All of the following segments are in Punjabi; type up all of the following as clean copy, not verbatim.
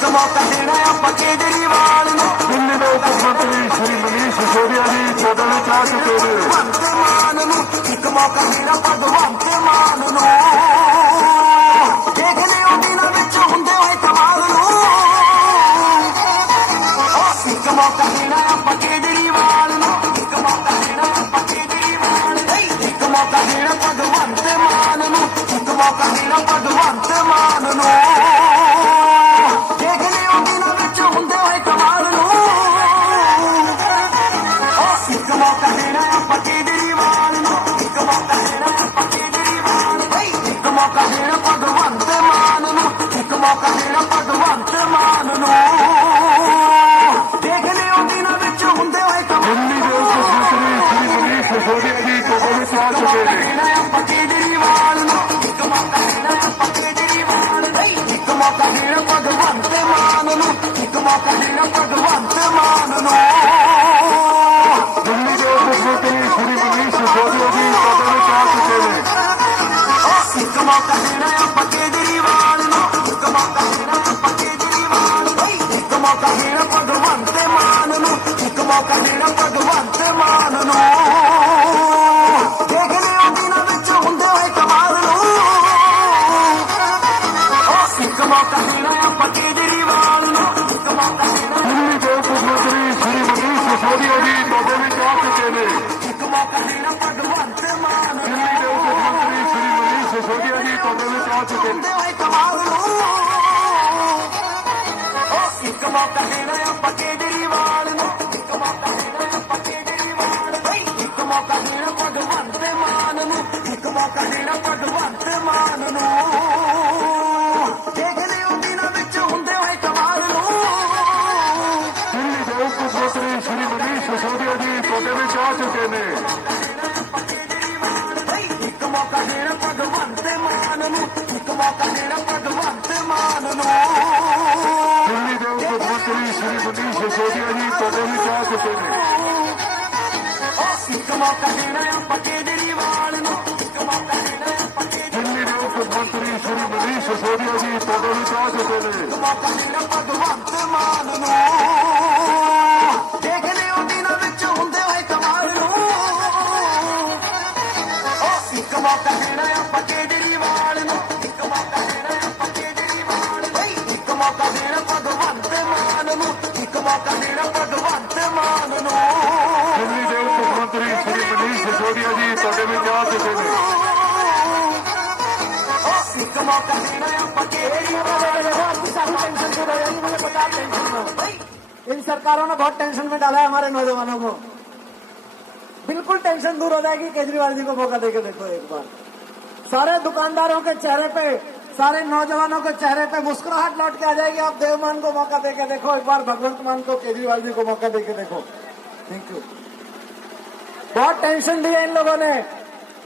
ਇੱਕ ਮੌਕਾ ਦੇਣਾ ਆਪਾਂ ਕੇਜਰੀਵਾਲ ਨੂੰ। ਦਿੱਲੀ ਦੇ ਉਪ ਮੰਤਰੀ ਸ਼੍ਰੀ ਮਨੀਸ਼ ਸਿਸੋਦੀਆ ਜੀ ਸਦਨ ਵਿੱਚ ਆ ਚੁੱਕੇ ਨੇ। ਭਗਵੰਤ ਮਾਨ ਨੂੰ ਇੱਕ ਮੌਕਾ ਦੇਣਾ ਭਗਵੰਤ ਮਾਨ ਨੂੰ। ਦੇਖ ਲਿਓ ਦਿਨਾਂ ਵਿੱਚ ਹੁੰਦੇ ਹੋਏ ਕਮਾਲ ਨੂੰ। ਇੱਕ ਮੌਕਾ ਦੇਣਾ ਆਪਾਂ ਕੇਜਰੀਵਾਲ ਨੂੰ। ਇੱਕ ਮੌਕਾ ਦੇਣਾ ਆਪਾਂ ਕੇਜਰੀਵਾਲ ਨੂੰ। ਇੱਕ ਮੌਕਾ ਦੇਣਾ ਭਗਵੰਤ ਮਾਨ ਨੂੰ। ਇੱਕ ਮੌਕਾ ਦੇਣਾ ਭਗਵੰਤ ਮਾਨ ਨੂੰ। ਦੇਖ ਲਿਓ ਦਿਨਾਂ ਵਿੱਚ ਹੁੰਦੇ ਹੋਏ ਕਮਾਲ ਨੂੰ। ਇੱਕ ਮੌਕਾ ਦੇਣਾ ਆਪਾਂ ਕੇਜਰੀਵਾਲ ਨੂੰ। ਇੱਕ ਮੌਕਾ ਦੇਣਾ ਆਪਾਂ ਕੇਜਰੀਵਾਲ ਨੂੰ। ਇੱਕ ਮੌਕਾ ਦੇਣਾ ਭਗਵੰਤ ਮਾਨ ਨੂੰ। ਇੱਕ ਮੌਕਾ ਦੇਣਾ ਭਗਵੰਤ ਮਾਨ ਨੂੰ। ਦੇਖ ਲਿਓ ਦਿਨਾਂ ਵਿੱਚ ਹੁੰਦੇ ਹੋਏ ਕਮਾਲ ਦਿੱਲੀ ਦੇ ਉਪ ਮੰਤਰੀ ਸ਼੍ਰੀ ਮਨੀਸ਼ ਸਿਸੋਦੀਆ ਜੀ ਸਦਨ ਵਿੱਚ ਆ ਚੁੱਕੇ ਨੇ। ਆਪਾਂ ਕੇਜਰੀਵਾਲ ਨੂੰ। ਇੱਕ ਮੌਕਾ ਦੇਣਾ ਆਪਾਂ ਕੇਜਰੀਵਾਲ ਨੂੰ। ਇੱਕ ਮੌਕਾ ਦੇਣਾ ਭਗਵੰਤ ਮਾਨ ਨੂੰ। ਇੱਕ ਮੌਕਾ ਦੇਣਾ ਭਗਵੰਤ ਮਾਨ ਨੂੰ। ਦਿੱਲੀ ਦੇ ਉਪ ਮੰਤਰੀ ਸ਼੍ਰੀ ਮਨੀਸ਼ ਸਿਸੋਦੀਆ ਜੀ ਸਦਨ ਵਿੱਚ ਆ ਚੁੱਕੇ ਨੇ। ਇੱਕ ਮੌਕਾ ਦੇਣਾ ਆਪਾਂ ਕੇਜਰੀਵਾਲ ਨੂੰ। ਇੱਕ ਮੌਕਾ ਦੇਣਾ ਆਪਾਂ ਕੇਜਰੀਵਾਲ ਨੂੰ। ਇੱਕ ਮੌਕਾ ਦੇਣਾ ਭਗਵੰਤ ਮਾਨ ਨੂੰ। ਇੱਕ ਮੌਕਾ ਦੇਣਾ ਭਗਵੰਤ ਮਾਨ ਨੂੰ। ਦੇਖ ਲਿਓ ਦਿਨਾਂ ਵਿੱਚ ਹੁੰਦੇ ਹੋਏ ਕਮਾਲ ਨੂੰ। ਇੱਕ ਮੌਕਾ ਦੇਣਾ ਆਪਾਂ ਕੇਜਰੀਵਾਲ ਨੂੰ। ਇੱਕ ਮੌਕਾ ਦੇਣਾ ਦਿੱਲੀ ਦੇ ਉਪ ਮੰਤਰੀ ਸ਼੍ਰੀ ਮਨੀਸ਼ ਸਿਸੋਦੀਆ ਜੀ ਸਦਨ ਵਿੱਚ ਆ ਚੁੱਕੇ ਨੇ। ਇੱਕ ਮੌਕਾ ਦੇਣਾ ਭਗਵੰਤ ਮਾਨ ਨੂੰ। ਦਿੱਲੀ ਦੇ ਉਪ ਮੰਤਰੀ ਸ਼੍ਰੀ ਮਨੀਸ਼ ਸਿਸੋਦੀਆ ਜੀ ਸਦਨ ਵਿੱਚ ਆ ਚੁੱਕੇ ਨੇ। ਹੁੰਦੇ ਹੋਏ ਕਮਾਲ ਨੂੰ। ਇੱਕ ਮੌਕਾ ਦੇਣਾ ਆਪਾਂ ਕੇਜਰੀਵਾਲ ਨੂੰ। ਇੱਕ ਮੌਕਾ ਦੇਣਾ ਆਪਾਂ ਕੇਜਰੀਵਾਲ ਨੂੰ। ਇੱਕ ਮੌਕਾ ਦੇਣਾ ਭਗਵੰਤ ਮਾਨ ਨੂੰ। ਇੱਕ ਮੌਕਾ ਦੇਣਾ ਭਗਵੰਤ ਮਾਨ ਨੂੰ। ਦੇਖ ਲਿਓ ਦਿਨਾਂ ਵਿੱਚ ਹੁੰਦੇ ਹੋਏ ਕਮਾਲ ਨੂੰ। ਦਿੱਲੀ ਦੇ ਉਪ ਮੰਤਰੀ ਸ਼੍ਰੀ ਮਨੀਸ਼ ਸਿਸੋਦੀਆ ਜੀ ਸਦਨ ਵਿੱਚ ਆ ਚੁੱਕੇ ਨੇ। ਇੱਕ ਮੌਕਾ ਦੇਣਾ ਭਗਵੰਤ ਮਾਨ ਨੂੰ। ਇੱਕ ਮੌਕਾ ਦੇਣਾ ਭਗਵੰਤ ਮਾਨ ਨੂੰ। ਦਿੱਲੀ ਦੇ ਉਪ ਮੰਤਰੀ ਸ਼੍ਰੀ ਮਨੀਸ਼ ਸਿਸੋਦੀਆ ਜੀ ਸਦਨ ਵਿੱਚ ਆ ਚੁੱਕੇ ਨੇ। ਇੱਕ ਮੌਕਾ ਦੇਣਾ ਆਪਾਂ ਕੇਜਰੀਵਾਲ ਨੂੰ। ਇੱਕ ਮੌਕਾ ਦੇਣਾ ਆਪਾਂ ਦਿੱਲੀ ਦੇ ਉਪ ਮੰਤਰੀ ਸ਼੍ਰੀ ਮਨੀਸ਼ ਸਿਸੋਦੀਆ ਜੀ ਸਦਨ ਵਿੱਚ ਆ ਚੁੱਕੇ ਨੇ। ਮੌਕਾ ਦੇਣਾ ਭਗਵੰਤ ਮਾਨ ਨੂੰ। ਦੇਖ ਲਿਓ ਦਿਨਾਂ ਵਿੱਚ ਹੁੰਦੇ ਹੋਏ ਕਮਾਲ ਨੂੰ। ਇੱਕ ਮੌਕਾ ਦੇਣਾ ਆਪਾਂ ਕੇਜਰੀਵਾਲ ਨੂੰ। ਇੱਕ ਮੌਕਾ ਦੇਣਾ ਆਪਾਂ ਕੇਜਰੀਵਾਲ ਨੂੰ। ਇੱਕ ਮੌਕਾ ਦੇਣਾ ਭਗਵੰਤ ਮਾਨ ਨੂੰ। ਇੱਕ ਮੌਕਾ ਦੇਣਾ ਭਗਵੰਤ ਮਾਨ ਨੂੰ। ਦਿੱਲੀ ਦੇ ਉਪ ਮੰਤਰੀ ਸ਼੍ਰੀ ਮਨੀਸ਼ ਸਿਸੋਦੀਆ ਜੀ ਸਦਨ ਵਿੱਚ ਆ ਚੁੱਕੇ ਨੇ। ਇੱਕ ਮੌਕਾ ਦੇਣਾ ਆਪਾਂ ਕੇਜਰੀਵਾਲ ਨੂੰ। इन सरकारों ने बहुत टेंशन में डाला है हमारे नौजवानों को। बिल्कुल टेंशन दूर हो जाएगी केजरीवाल जी को मौका देके देखो एक बार। सारे दुकानदारों के चेहरे पे, सारे नौजवानों के चेहरे पे मुस्कुराहट लौट के आ जाएगी। आप देवमान को मौका देके देखो एक बार, भगवंत मान को, केजरीवाल जी को मौका देके देखो। Thank you. बहुत टेंशन दी है इन लोगों ने,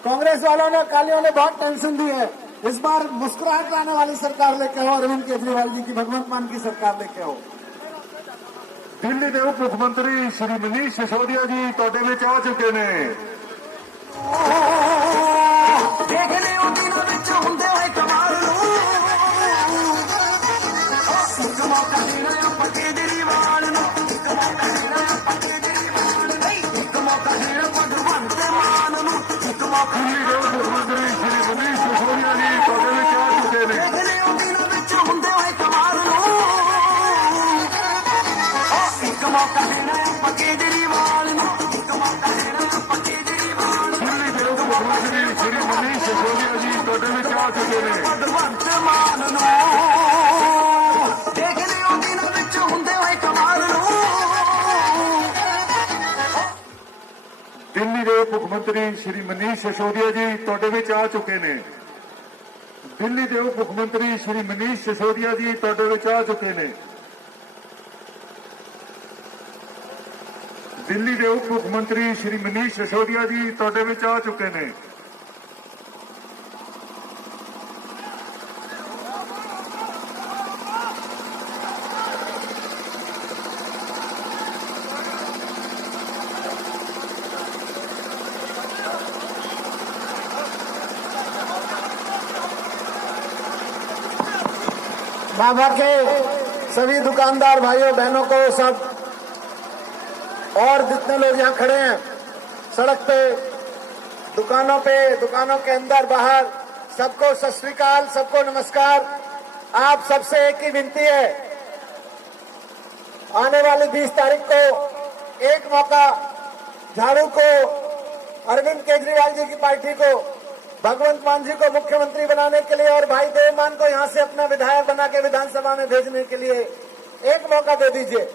कांग्रेस वालों ने, अकालियों ने बहुत टेंशन दी है। इस बार मुस्कुराहट लाने वाली सरकार लेके आओ। अरविंद केजरीवाल जी की, भगवंत मान की सरकार लेके आओ। ਦਿੱਲੀ ਦੇ ਉਪ ਮੰਤਰੀ ਸ਼੍ਰੀ ਮਨੀਸ਼ ਸਿਸੋਦੀਆ ਜੀ ਤੁਹਾਡੇ ਵਿੱਚ ਆ ਚੁੱਕੇ ਨੇ। ਦੇਖ ਲਿਓ ਦਿਨਾਂ ਵਿੱਚ ਹੁੰਦੇ ਹੋਏ ਕਮਾਲ ਨੂੰ। ਇੱਕ ਮੌਕਾ ਦੇਣਾ ਆਪਾਂ ਕੇਜਰੀਵਾਲ ਨੂੰ। ਇੱਕ ਮੌਕਾ ਦੇਣਾ ਆਪਾਂ ਕੇਜਰੀਵਾਲ ਨੂੰ। ਇੱਕ ਮੌਕਾ ਦੇਣਾ ਭਗਵੰਤ ਮਾਨ ਨੂੰ। ਇੱਕ ਮੌਕਾ ਦਿੱਲੀ ਦੇ ਉਪ ਮੰਤਰੀ ਸ਼੍ਰੀ ਮਨੀਸ਼ ਸਿਸੋਦੀਆ ਜੀ ਤੁਹਾਡੇ ਵਿੱਚ ਆ ਚੁੱਕੇ ਨੇ। ਦੇਖ ਲਿਓ ਦਿਨਾਂ ਵਿੱਚ ਹੁੰਦੇ ਹੋਏ ਕਮਾਲ ਨੂੰ। ਇੱਕ ਮੌਕਾ ਦੇਣਾ ਆਪਾਂ ਕੇਜਰੀਵਾਲ ਨੂੰ। ਇੱਕ ਮੌਕਾ ਦੇਣਾ ਆਪਾਂ ਕੇਜਰੀਵਾਲ ਨੂੰ। ਦਿੱਲੀ ਦੇ ਉਪ ਮੰਤਰੀ ਸ਼੍ਰੀ ਮਨੀਸ਼ ਸਿਸੋਦੀਆ ਜੀ ਤੁਹਾਡੇ ਵਿੱਚ ਆ ਚੁੱਕੇ ਨੇ। ਭਗਵੰਤ ਮਾਨ ਨੂੰ। ਦੇਖ ਲਿਓ ਦਿਨਾਂ ਵਿੱਚ ਹੁੰਦੇ ਹੋਏ ਕਮਾਲ ਨੂੰ। ਦਿੱਲੀ ਦੇ ਉਪ ਮੰਤਰੀ ਸ਼੍ਰੀ ਮਨੀਸ਼ ਸਿਸੋਦੀਆ ਜੀ ਤੁਹਾਡੇ ਵਿੱਚ ਆ ਚੁੱਕੇ ਨੇ। ਦਿੱਲੀ ਦੇ ਉਪ ਮੰਤਰੀ ਸ਼੍ਰੀ ਮਨੀਸ਼ ਸਿਸੋਦੀਆ ਜੀ ਤੁਹਾਡੇ ਵਿੱਚ ਆ ਚੁੱਕੇ ਨੇ। ਦਿੱਲੀ ਦੇ ਉਪ ਮੰਤਰੀ ਸ਼੍ਰੀ ਮਨੀਸ਼ ਸਿਸੋਦੀਆ ਜੀ ਤੁਹਾਡੇ ਵਿੱਚ ਆ ਚੁੱਕੇ ਨੇ। बाबा के सभी दुकानदार भाइयों बहनों को, सब और जितने लोग यहाँ खड़े हैं सड़क पे, दुकानों के अंदर बाहर, सबको सत श्री अकाल, सबको नमस्कार। आप सबसे एक ही विनती है, आने वाली 20 तारीख को एक मौका झाड़ू को, अरविंद केजरीवाल जी की पार्टी को, भगवंत मान जी को मुख्यमंत्री बनाने के लिए और भाई देवमान को यहां से अपना विधायक बना के विधानसभा में भेजने के लिए एक मौका दे दीजिए।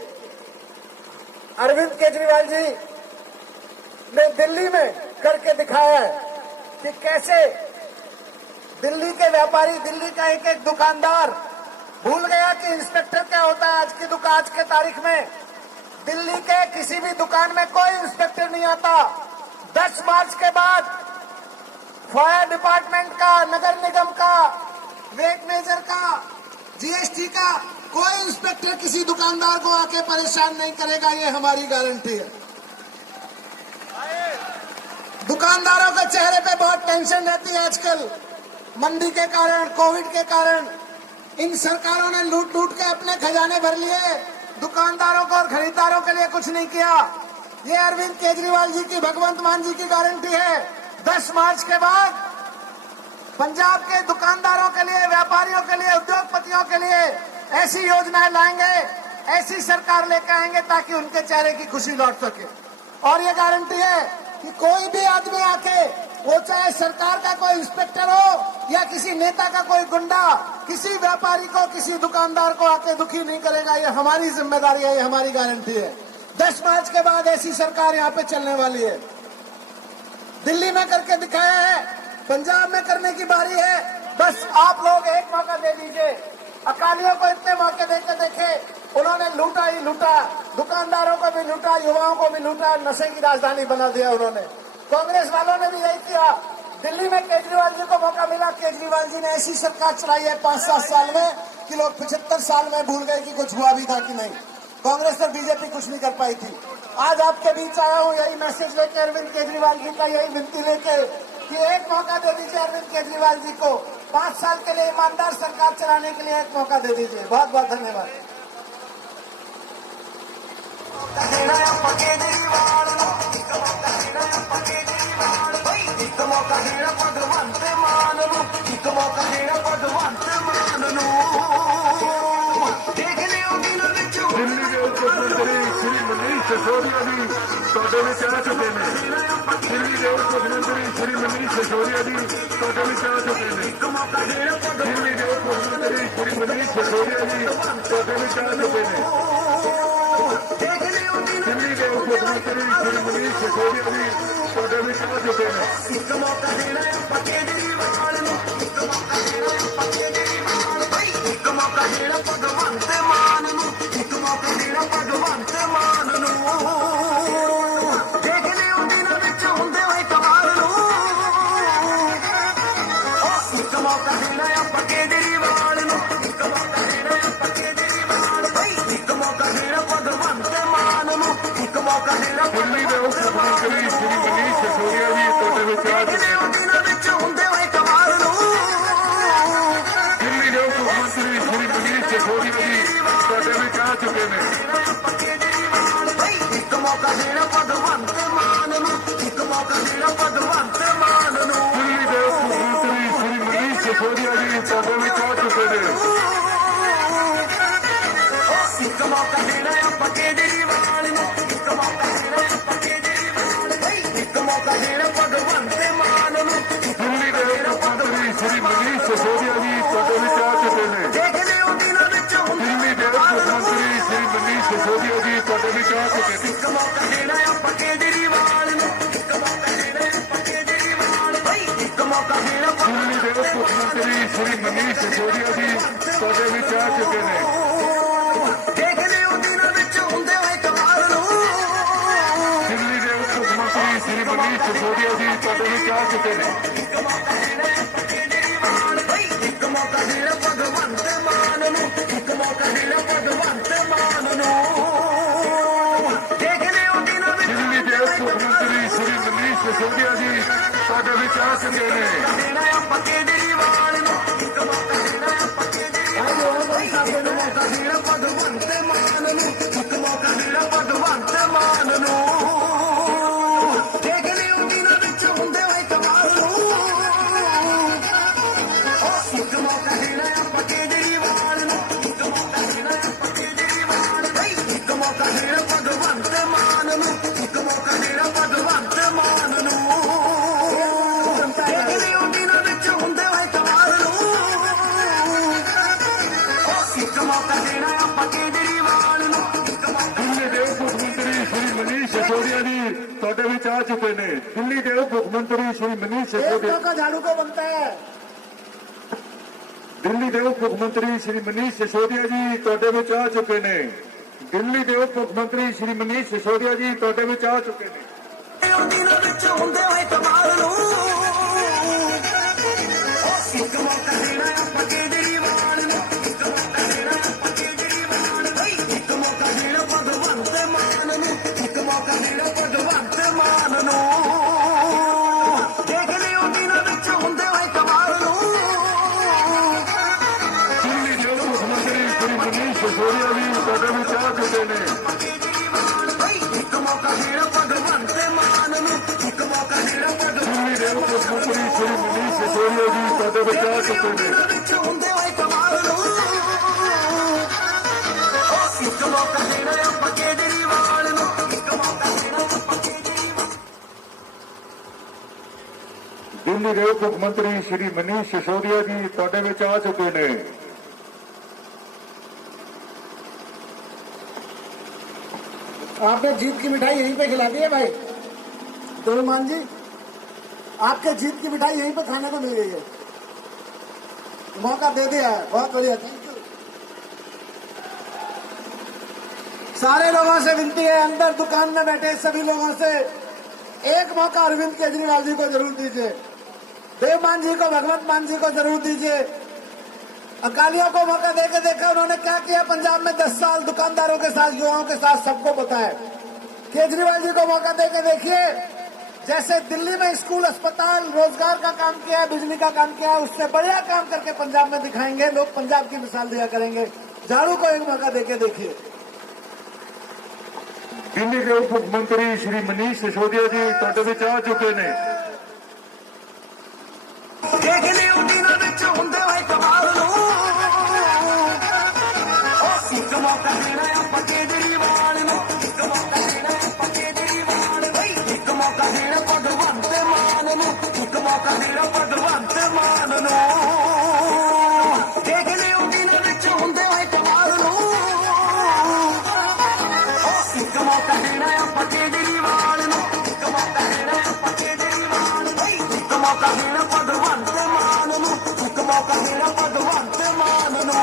अरविंद केजरीवाल जी ने दिल्ली में करके दिखाया है कि कैसे दिल्ली के व्यापारी, दिल्ली का एक एक दुकानदार भूल गया कि इंस्पेक्टर क्या होता है। आज के तारीख में दिल्ली के किसी भी दुकान में कोई इंस्पेक्टर नहीं आता। 10 मार्च के बाद फायर डिपार्टमेंट का, नगर निगम का, वेट मेजर का, जीएसटी का कोई इंस्पेक्टर किसी दुकानदार को आके परेशान नहीं करेगा, ये हमारी गारंटी है। दुकानदारों के चेहरे पे बहुत टेंशन रहती है आजकल, मंदी के कारण, कोविड के कारण। इन सरकारों ने लूट लूट के अपने खजाने भर लिए, दुकानदारों को और खरीदारों के लिए कुछ नहीं किया। ये अरविंद केजरीवाल जी की, भगवंत मान जी की गारंटी है। 10 मार्च के बाद पंजाब के दुकानदारों के लिए, व्यापारियों के लिए, उद्योगपतियों के लिए ऐसी योजनाएं लाएंगे, ऐसी सरकार लेकर आएंगे ताकि उनके चेहरे की खुशी लौट सके। और ये गारंटी है कि कोई भी आदमी आके, वो चाहे सरकार का कोई इंस्पेक्टर हो या किसी नेता का कोई गुंडा, किसी व्यापारी को, किसी दुकानदार को आके दुखी नहीं करेगा। ये हमारी जिम्मेदारी है, ये हमारी गारंटी है। 10 मार्च के बाद ऐसी सरकार यहाँ पे चलने वाली है। दिल्ली में करके दिखाया है, पंजाब में करने की बारी है। बस आप लोग एक मौका दे दीजिए। अकालियों को इतने मौके देके देखे, उन्होंने लूटा ही लूटा, दुकानदारों को भी लूटा, युवाओं को भी लूटा, नशे की राजधानी बना दिया उन्होंने। कांग्रेस वालों ने भी यही किया। दिल्ली में केजरीवाल जी को मौका मिला, केजरीवाल जी ने ऐसी सरकार चलाई है 5-7 साल में कि लोग 75 साल में भूल गए कि कुछ हुआ भी था कि नहीं। कांग्रेस और बीजेपी कुछ नहीं कर पाई थी। आज आपके बीच आया हूँ यही मैसेज लेके, अरविंद केजरीवाल जी का यही विनती लेके कि एक मौका दे दीजिए अरविंद केजरीवाल जी को। 5 साल के लिए ईमानदार सरकार चलाने के लिए एक मौका दे दीजिए। बहुत बहुत धन्यवाद। दिल्ली के उप मुख्यमंत्री श्री मनीष सिसोदिया जी ਤੁਹਾਡੇ ਵਿੱਚ ਆ ਚੁੱਕੇ ਨੇ। दिल्ली के उप मुख्यमंत्री श्री मनीष सिसोदिया जी ਤੁਹਾਡੇ ਵਿੱਚ ਆ चुके ने। दिल्ली के उप मुख्यमंत्री श्री मनीष सिसोदिया जी ਤੁਹਾਡੇ ਵਿੱਚ आ चुके ने। दिल्ली के उप मुख्यमंत्री श्री मनीष सिसोदिया जी ਤੁਹਾਡੇ ਵਿੱਚ आ चुके ने। दिल्ली के उप मुख्यमंत्री श्री मनीष सिसोदिया जी ਤੁਹਾਡੇ ਵਿੱਚ ਆ चुके ਨੇ। दिल्ली के उप मुख्यमंत्री श्री मनीष सिसोदिया जी ਤੁਹਾਡੇ ਵਿੱਚ आ चुके ने। दिल्ली के उप मुख्यमंत्री श्री मनीष सिसोदिया जी ਤੁਹਾਡੇ ਵਿੱਚ आ चुके ने। दिल्ली के उप मुख्यमंत्री श्री मनीष सिसोदिया जी ਤੁਹਾਡੇ ਵਿੱਚ आ चुके ने। दिल्ली के उप मुख्यमंत्री श्री मनीष सिसोदिया जी ਤੁਹਾਡੇ ਵਿੱਚ आ चुके ने। दिल्ली के उप मुख्यमंत्री श्री मनीष सिसोदिया जी ਤੁਹਾਡੇ ਵਿੱਚ आ चुके ने। दिल्ली के उप मुख्यमंत्री श्री मनीष सिसोदिया जी ਤੁਹਾਡੇ ਵਿੱਚ आ चुके ने। दिल्ली के उप मुख्यमंत्री श्री मनीष सिसोदिया जी ਤੁਹਾਡੇ ਵਿੱਚ आ चुके ने। आज एक सिसोदिया मौका झाड़ू को बनता है। ਦਿੱਲੀ ਦੇ ਉਪ ਮੁੱਖ ਮੰਤਰੀ ਸ਼੍ਰੀ ਮਨੀਸ਼ ਸਿਸੋਦੀਆ ਜੀ ਤੁਹਾਡੇ ਵਿੱਚ ਆ ਚੁੱਕੇ ਨੇ। ਦਿੱਲੀ ਦੇ ਉਪ ਮੁੱਖ ਮੰਤਰੀ ਸ਼੍ਰੀ ਮਨੀਸ਼ ਸਿਸੋਦੀਆ ਜੀ ਤੁਹਾਡੇ ਵਿੱਚ ਆ ਚੁੱਕੇ ਨੇ। ਉਹ ਦਿਨਾਂ ਵਿੱਚ ਹੁੰਦੇ ਹੋਏ ਕਮਾਲ ਨੂੰ ਇੱਕ ਮੌਕਾ ਦੇਣਾ ਆਪਾਂ ਕੇਜਰੀਵਾਲ ਨੂੰ, ਇੱਕ ਮੌਕਾ ਦੇਣਾ ਆਪਾਂ ਕੇਜਰੀਵਾਲ ਨੂੰ, ਇੱਕ ਮੌਕਾ ਦੇਣਾ ਭਗਵੰਤ ਮਾਨ ਨੂੰ, ਇੱਕ ਮੌਕਾ ਦੇਣਾ ਭਗਵੰਤ ਮਾਨ ਨੂੰ। ਦੇਖ ਲਿਓ ਦਿਨਾਂ ਵਿੱਚ ਹੁੰਦੇ ਹੋਏ ਕਮਾਲ ਨੂੰ। ਦਿੱਲੀ ਦੇ ਉਪ ਮੁੱਖ ਮੰਤਰੀ ਸ਼੍ਰੀ ਮਨੀਸ਼ ਸਿਸੋਦੀਆ ਜੀ ਤੁਹਾਡੇ ਵਿੱਚ ਆ ਚੁੱਕੇ ਨੇ। ਇੱਕ ਮੌਕਾ ਦੇਣਾ ਭਗਵੰਤ ਮਾਨ ਨੂੰ, ਇੱਕ ਮੌਕਾ ਦੇਣਾ ਦਿੱਲੀ ਦੇ ਉਪ ਮੁੱਖ ਮੰਤਰੀ ਸ਼੍ਰੀ ਮਨੀਸ਼ ਸਿਸੋਦੀਆ ਜੀ ਤੁਹਾਡੇ ਵਿੱਚ ਆ ਚੁੱਕੇ ਨੇ। ਵਿੱਚ ਹੁੰਦੇ ਹੋਏ ਕਮਾਲ ਨੂੰ। ਇੱਕ ਮੌਕਾ ਦੇਣਾ ਆਪਾਂ ਕੇਜਰੀਵਾਲ ਨੂੰ, ਇੱਕ ਮੌਕਾ ਦੇਣਾ ਆਪਾਂ ਕੇਜਰੀਵਾਲ। ਦਿੱਲੀ ਦੇ ਉਪ ਮੁੱਖ ਮੰਤਰੀ ਸ਼੍ਰੀ ਮਨੀਸ਼ ਸਿਸੋਦੀਆ ਜੀ ਤੁਹਾਡੇ ਵਿੱਚ ਆ ਚੁੱਕੇ ਨੇ। आपने जीत की मिठाई यहीं पे खिला दी है भाई देवमान जी, आपके जीत की मिठाई यहीं पे खाने को मिल गई है, मौका दे दिया है, बहुत बढ़िया, थैंक यू। सारे लोगों से विनती है, अंदर दुकान में बैठे सभी लोगों से एक मौका अरविंद केजरीवाल जी को जरूर दीजिए, देवमान जी को, भगवंत मान जी को जरूर दीजिए। अकालियों को मौका देके देखा उन्होंने क्या किया पंजाब में 10 साल दुकानदारों के साथ, युवाओं के साथ, सबको पता है। केजरीवाल जी को मौका देके देखिए, जैसे दिल्ली में स्कूल, अस्पताल, रोजगार का काम किया है, बिजली का काम किया है, उससे बढ़िया काम करके पंजाब में दिखाएंगे, लोग पंजाब की मिसाल दिया करेंगे। झाड़ू को एक मौका देके देखिए। ਦਿੱਲੀ ਦੇ ਉਪ ਮੁੱਖ ਮੰਤਰੀ ਸ਼੍ਰੀ ਮਨੀਸ਼ ਸਿਸੋਦੀਆ ਜੀ ਤੁਹਾਡੇ ਵਿੱਚ ਆ ਚੁੱਕੇ ਨੇ। ਦੇਖ ਲਿਓ ਦਿਨਾਂ ਵਿੱਚ ਹੁੰਦੇ ਹੋਏ ਕਮਾਲ ਨੂੰ। ਇੱਕ ਮੌਕਾ ਦੇਣਾ ਆਪਾਂ ਕੇਜਰੀਵਾਲ ਨੂੰ, ਇੱਕ ਮੌਕਾ ਦੇਣਾ ਆਪਾਂ ਕੇਜਰੀਵਾਲ ਨੂੰ, ਇੱਕ ਮੌਕਾ ਦੇਣਾ ਭਗਵੰਤ ਮਾਨ ਨੂੰ, ਇੱਕ ਮੌਕਾ ਦੇਣਾ ਭਗਵੰਤ ਮਾਨ ਨੂੰ। ਦੇਖ ਲਿਓ ਦਿਨਾਂ ਵਿੱਚ ਹੁੰਦੇ ਹੋਏ ਕਮਾਲ ਨੂੰ। ਇੱਕ ਮੌਕਾ ਦੇਣਾ ਆਪਾਂ ਕੇਜਰੀਵਾਲ ਨੂੰ, ਇੱਕ ਮੌਕਾ ਦੇਣਾ ਆਪਾਂ ਕੇਜਰੀਵਾਲ ਨੂੰ, ਇੱਕ ਮੌਕਾ ਦੇਣਾ ਭਗਵੰਤ ਮਾਨ ਨੂੰ, ਇੱਕ ਮੌਕਾ ਦੇਣਾ ਭਗਵੰਤ ਮਾਨ ਨੂੰ।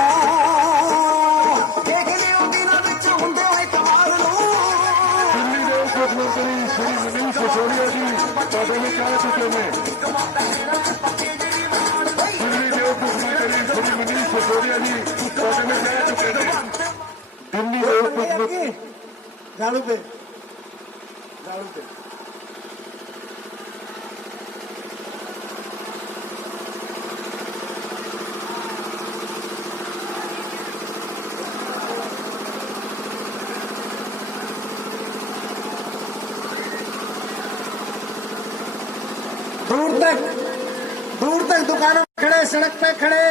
ਦੇਖ ਲਿਓ ਦਿਨਾਂ ਵਿੱਚ ਹੁੰਦੇ ਹੋਏ ਕਮਾਲ ਨੂੰ। ਦਿੱਲੀ ਦੇ ਉਪ ਮੁੱਖ ਮੰਤਰੀ ਸ਼੍ਰੀ ਮਨੀਸ਼ ਸਿਸੋਦੀਆ ਜੀ ਤੁਹਾਡੇ ਵਿੱਚ ਆ ਚੁੱਕੇ ਨੇ। ਇੱਕ ਮੌਕਾ ਦੇਣਾ ਆਪਾਂ ਕੇਜਰੀਵਾਲ ਨੂੰ, ਦਿੱਲੀ ਦੇ ਉਪ ਮੁੱਖ ਮੰਤਰੀ ਸ਼੍ਰੀ ਮਨੀਸ਼ ਸਿਸੋਦੀਆ ਜੀ ਤੁਹਾਡੇ ਵਿੱਚ ਆ ਚੁੱਕੇ ਨੇ। ਦਿੱਲੀ ਦੇ ਉਪ ਮੁੱਖ ਮੰਤਰੀ झाड़ू पे, झाड़ू पे। दूर तक दुकानों में खड़े, सड़क पे खड़े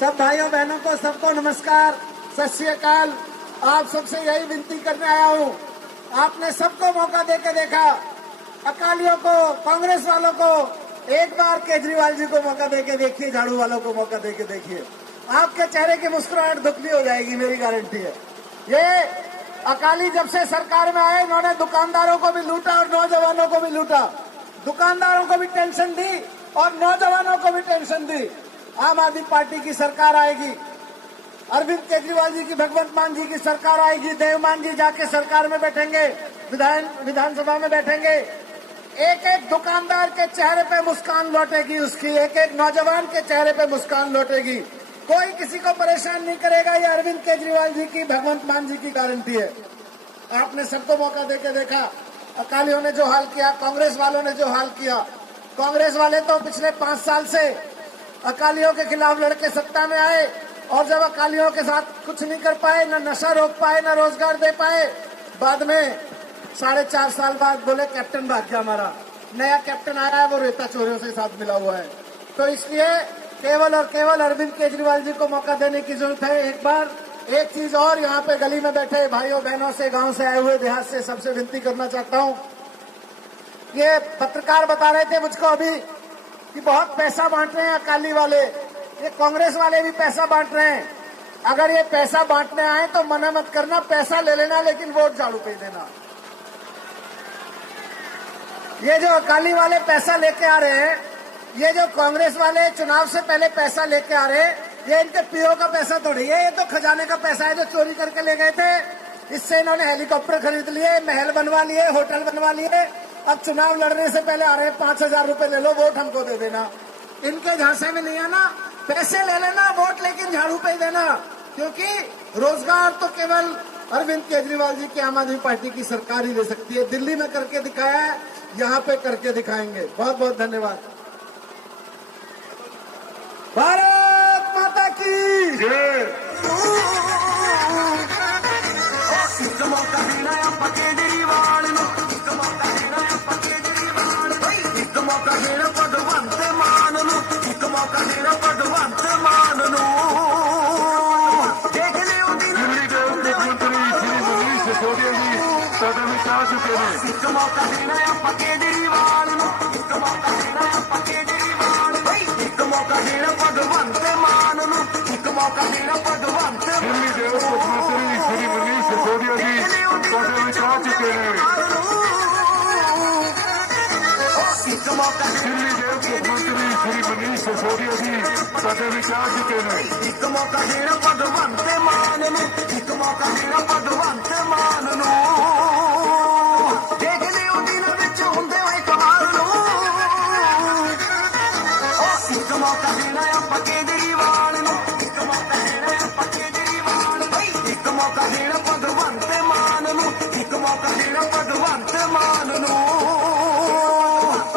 सब भाइयों बहनों को, सबको नमस्कार, सत श्री अकाल। आप सबसे यही विनती करने आया हूँ, आपने सबको मौका देके देखा, अकालियों को, कांग्रेस वालों को, एक बार केजरीवाल जी को मौका देके देखिए, झाड़ू वालों को मौका देके देखिए, आपके चेहरे की मुस्कुराहट दुखली हो जाएगी, मेरी गारंटी है। ये अकाली जब से सरकार में आए, इन्होंने दुकानदारों को भी लूटा और नौजवानों को भी लूटा, दुकानदारों को भी टेंशन दी और नौजवानों को भी टेंशन दी। आम आदमी पार्टी की सरकार आएगी, अरविंद केजरीवाल जी की, भगवंत मान जी की सरकार आएगी, देवमान जी जाके सरकार में बैठेंगे, विधानसभा में बैठेंगे, एक एक दुकानदार के चेहरे पे मुस्कान लौटेगी, उसकी एक एक नौजवान के चेहरे पे मुस्कान लौटेगी, कोई किसी को परेशान नहीं करेगा। ये अरविंद केजरीवाल जी की, भगवंत मान जी की गारंटी है। आपने सबको मौका देके देखा, अकालियों ने जो हाल किया, कांग्रेस वालों ने जो हाल किया, कांग्रेस वाले तो पिछले 5 साल से अकालियों के खिलाफ लड़के सत्ता में आए और जब अकालियों के साथ कुछ नहीं कर पाए, न नशा रोक पाए, न रोजगार दे पाए, बाद में 4.5 साल बाद बोले कैप्टन भाग गया हमारा, नया कैप्टन आया है, वो रेता चोरियों से साथ मिला हुआ है। तो इसलिए केवल और केवल अरविंद केजरीवाल जी को मौका देने की जरूरत है। एक बार एक चीज और, यहाँ पे गली में बैठे भाइयों बहनों से, गांव से आए हुए, देहात से, सबसे विनती करना चाहता हूँ। ये पत्रकार बता रहे थे मुझको अभी कि बहुत पैसा बांट रहे हैं अकाली वाले, ये कांग्रेस वाले भी पैसा बांट रहे हैं। अगर ये पैसा बांटने आए तो मना मत करना, पैसा ले लेना, लेकिन वोट झाड़ू पे देना। ये जो अकाली वाले पैसा लेके आ रहे हैं, ये जो कांग्रेस वाले चुनाव से पहले पैसा लेके आ रहे, ये इनके पीओ का पैसा थोड़ी है, ये तो खजाने का पैसा है जो चोरी करके ले गए थे। इससे इन्होंने हेलीकॉप्टर खरीद लिए, महल बनवा लिए, होटल बनवा लिए। अब चुनाव लड़ने से पहले आ रहे 5,000 रुपए ले लो, वोट हमको दे देना। इनके झांसे में नहीं आना, पैसे ले लेना, वोट लेकिन झाड़ू पे देना, क्योंकि रोजगार तो केवल अरविंद केजरीवाल जी की आम आदमी पार्टी की सरकार ही दे सकती है। दिल्ली में करके दिखाया है, यहाँ पे करके दिखाएंगे। बहुत बहुत धन्यवाद। भारत माता की जय। ਇੱਕ ਮੌਕਾ ਦੇਣਾ ਆਪਾਂ ਕੇਜਰੀਵਾਲ ਨੂੰ, ਇੱਕ ਮੌਕਾ ਦੇਣਾ ਆਪਾਂ ਕੇਜਰੀਵਾਲ ਨੂੰ, ਇੱਕ ਮੌਕਾ ਦੇਣਾ ਭਗਵੰਤ ਮਾਨ ਨੂੰ, ਇੱਕ ਮੌਕਾ ਦੇਣਾ ਭਗਵੰਤ ਮਾਨ ਨੂੰ। ਦੇਖ ਲਿਓ ਦਿੱਲੀ ਦੇ ਉਪ ਮੁੱਖ ਮੰਤਰੀ ਸ਼੍ਰੀ ਮਨੀਸ਼ ਸਿਸੋਦੀਆ ਜੀ ਸਾਡੇ ਵਿੱਚ ਆ ਚੁੱਕੇ ਨੇ। ਇੱਕ ਮੌਕਾ ਦੇਣਾ ਆਪਾਂ ਕੇਜਰੀਵਾਲ ਨੂੰ, ਇੱਕ ਮੌਕਾ ਦੇਣਾ ਆਪਾਂ ਕੇਜਰੀਵਾਲ ਨੂੰ, ਇੱਕ ਮੌਕਾ ਦੇਣਾ ਭਗਵੰਤ ਮਾਨ ਨੂੰ, ਇੱਕ ਮੌਕਾ ਦੇਣਾ ਭਗਵੰਤ ਦਿੱਲੀ ਦੇ ਉਪ ਮੁੱਖ ਮੰਤਰੀ ਸ਼੍ਰੀ ਮਨੀਸ਼ ਸਿਸੋਦੀਆ ਜੀ ਸਾਡੇ ਵਿੱਚ ਆ ਚੁੱਕੇ ਨੇ। ਇੱਕ ਮੌਕਾ ਦਿੱਲੀ ਦੇ ਉਪ ਮੁੱਖ ਮੰਤਰੀ ਸ਼੍ਰੀ ਮਨੀਸ਼ ਸਿਸੋਦੀਆ ਜੀ ਸਾਡੇ ਵਿੱਚ ਆ ਚੁੱਕੇ ਨੇ। ਇੱਕ ਮੌਕਾ ਦੇਣਾ ਭਗਵੰਤ ਮਾਨ ਨੂੰ, ਇੱਕ ਮੌਕਾ ਦੇਣਾ ਭਗਵੰਤ ਮਾਨ ਨੂੰ। ਦੇਖ ਲਿਓ ਦਿਨ ਵਿੱਚ ਹੁੰਦੇ ਹੋਏ ਕਮਾਲ ਨੂੰ। ਇੱਕ ਮੌਕਾ ਦੇਣਾ ਆਪਾਂ ਕੇਜਰੀਵਾਲ ਨੂੰ, ਇੱਕ ਮੌਕਾ ਦੇਣਾ ਆਪਾਂ ਕੇਜਰੀਵਾਲ ਨੂੰ, ਇੱਕ ਮੌਕਾ ਦੇਣਾ ਭਗਵੰਤ ਮਾਨ ਨੂੰ, ਇੱਕ ਮੌਕਾ ਦੇਣਾ ਭਗਵੰਤ ਮਾਨ ਨੂੰ।